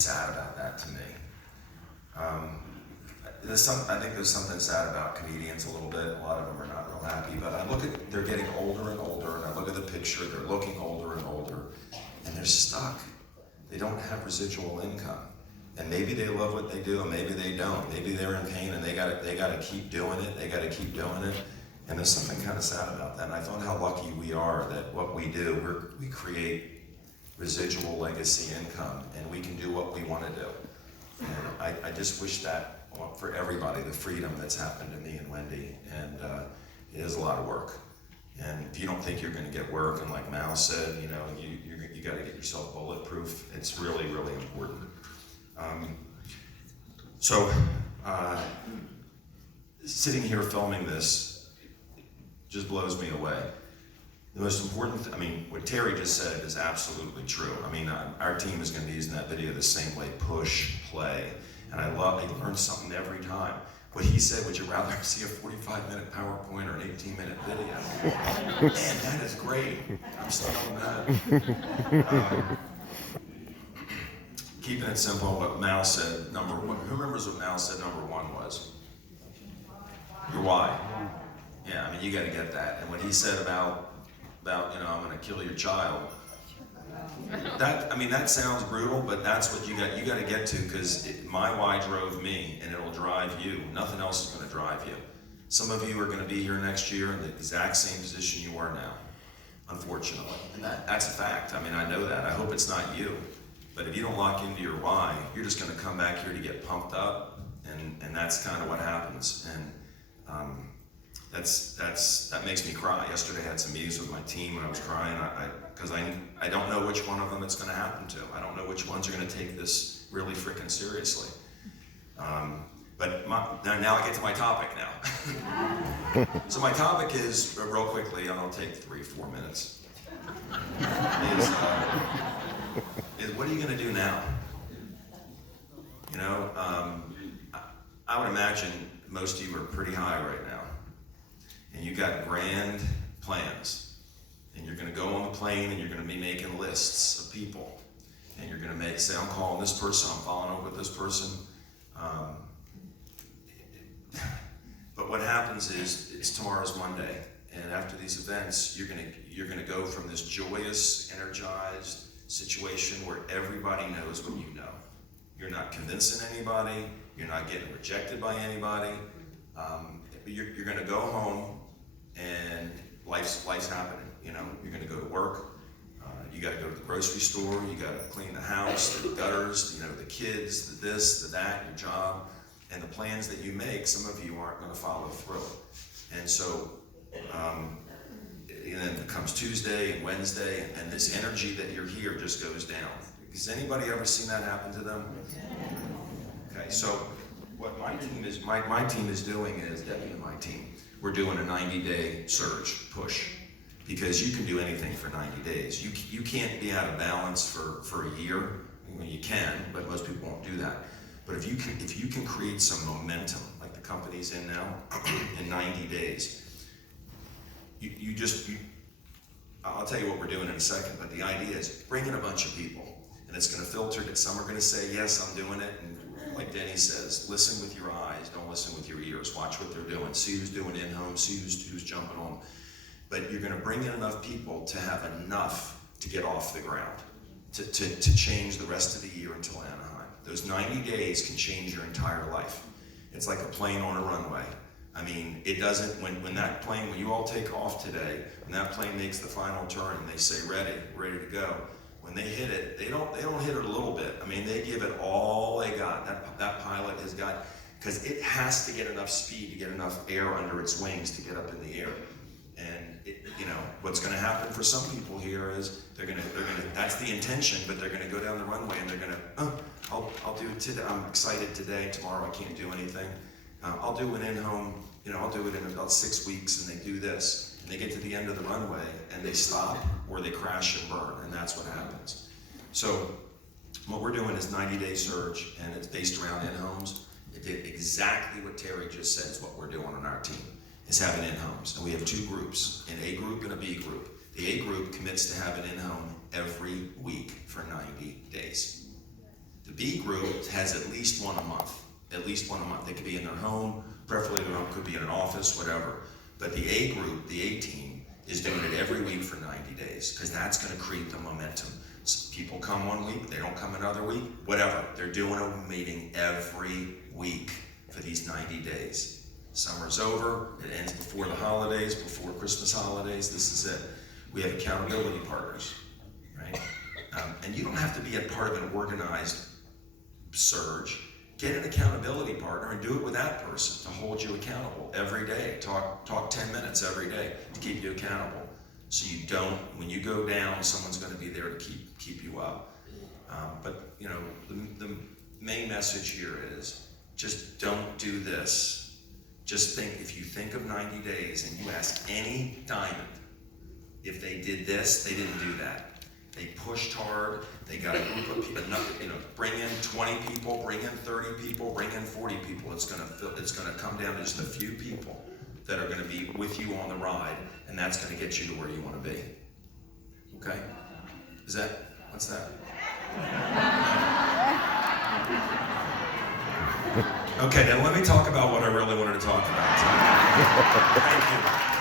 sad about that to me. Um, I think there's something sad about comedians a little bit. A lot of them are not real happy, but they're getting older and older, and I look at the picture, they're looking older and older, and they're stuck. They don't have residual income. And maybe they love what they do, and maybe they don't. Maybe they're in pain, and they gotta keep doing it. They gotta keep doing it. And there's something kind of sad about that. And I thought how lucky we are that what we do, we create residual legacy income, and we can do what we want to do. And I just wish that for everybody, the freedom that's happened to me and Wendy, and it is a lot of work. And if you don't think you're going to get work, and like Mal said, you got to get yourself bulletproof. It's really, really important. Sitting here filming this just blows me away. The most important, what Terry just said is absolutely true. Our team is going to be using that video the same way, push, play. And I learn something every time. What he said, would you rather see a 45-minute PowerPoint or an 18-minute video? Man, that is great. I'm stuck on that. Keeping it simple, what Mal said, number one. Who remembers what Mal said number one was? Your why. Yeah, you got to get that. And what he said about I'm going to kill your child. That sounds brutal, but that's what you got to get to, because my why drove me, and it'll drive you. Nothing else is going to drive you. Some of you are going to be here next year in the exact same position you are now, unfortunately. And that's a fact. I know that. I hope it's not you. But if you don't lock into your why, you're just going to come back here to get pumped up, and that's kind of what happens. And that makes me cry. Yesterday I had some meetings with my team when I was crying, because I don't know which one of them it's going to happen to. I don't know which ones are going to take this really freaking seriously. But now I get to my topic now. So my topic is, real quickly, and I'll take 3-4 minutes, is what are you going to do now? I would imagine most of you are pretty high right now. And you got grand plans, and you're going to go on the plane, and you're going to be making lists of people, and you're going to say, I'm calling this person, I'm following up with this person. But what happens is, it's tomorrow's Monday, and after these events, you're going to go from this joyous, energized situation where everybody knows what you know. You're not convincing anybody. You're not getting rejected by anybody. You're going to go home, and life's happening. You're going to go to work. You got to go to the grocery store. You got to clean the house, the gutters, the kids, the this, the that, your job, and the plans that you make. Some of you aren't going to follow through, and so. And then it comes Tuesday and Wednesday, and this energy that you're here just goes down. Has anybody ever seen that happen to them? Okay, so what my team is doing is, Debbie and my team, we're doing a 90-day surge push, because you can do anything for 90 days. You can't be out of balance for a year. You can, but most people won't do that. But if you can create some momentum, like the company's in now, in 90 days, I'll tell you what we're doing in a second, but the idea is bring in a bunch of people, and it's going to filter that some are going to say, yes, I'm doing it, and like Denny says, listen with your eyes, don't listen with your ears. Watch what they're doing. See who's doing in-home, see who's jumping on. But you're going to bring in enough people to have enough to get off the ground, to change the rest of the year until Anaheim. Those 90 days can change your entire life. It's like a plane on a runway. It doesn't, when you all take off today, when that plane makes the final turn and they say ready to go, when they hit it, they don't hit it a little bit. They give it all they got. That pilot has got, because it has to get enough speed, to get enough air under its wings to get up in the air. And what's going to happen for some people here is they're going to, that's the intention, but they're going to go down the runway and they're going to, I'll do it today. I'm excited today. Tomorrow I can't do anything. I'll do an in-home, I'll do it in about 6 weeks, and they do this, and they get to the end of the runway, and they stop, or they crash and burn, and that's what happens. So what we're doing is 90-day surge, and it's based around in-homes. It did exactly what Terry just said is what we're doing on our team, is having in-homes. And we have 2 groups, an A group and a B group. The A group commits to have an in-home every week for 90 days. The B group has at least one a month. At least one a month. They could be in their home, preferably their home, could be in an office, whatever. But the A group, the A team, is doing it every week for 90 days, because that's going to create the momentum. So people come one week, they don't come another week, whatever. They're doing a meeting every week for these 90 days. Summer's over, it ends before the holidays, before Christmas holidays, this is it. We have accountability partners, right? And you don't have to be a part of an organized surge. Get an accountability partner and do it with that person to hold you accountable every day. Talk 10 minutes every day to keep you accountable. So you don't, when you go down, someone's going to be there to keep you up. But you know, the main message here is just don't do this. Just think, if you think of 90 days and you ask any diamond if they did this, they didn't do that. They pushed hard, they got a group of people, you know, bring in 20 people, bring in 30 people, bring in 40 people. It's gonna come down to just a few people that are gonna be with you on the ride, and that's gonna get you to where you wanna be. Okay? What's that? Okay, now let me talk about what I really wanted to talk about. Thank you.